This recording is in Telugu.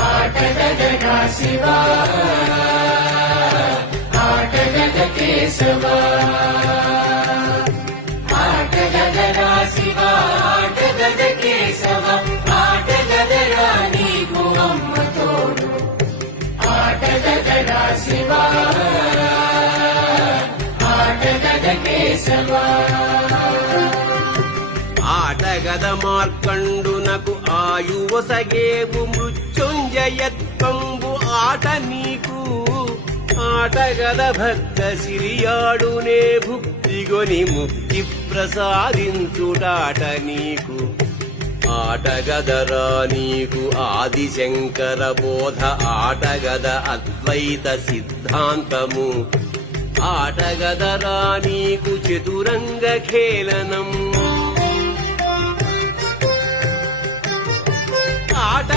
ಆಟಗದ ಶಿವ ಆಟಗದ ಕೇಶವ ಆಟಗದ ಶಿವ ಆಟಗದ ಕೇಶವ ಆಟಗದ ರಾಣಿಗೂ ಅಮ್ಮ ತೋಡು ಆಟಗದ ಶಿವ ಆಟಗದ ಕೇಶವ ఆటగద మార్కండునకు ఆయువసగేవు మృత్యుంజయత్వంబు ఆట నీకు ఆటగద భక్త సిరియాడునే భుక్తిగొని ముక్తి ప్రసాదించుటాట నీకు ఆటగదరా నీకు ఆదిశంకర బోధ ఆటగద అద్వైత సిద్ధాంతము ఆటగదరా నీకు చతురంగ ఖేళనం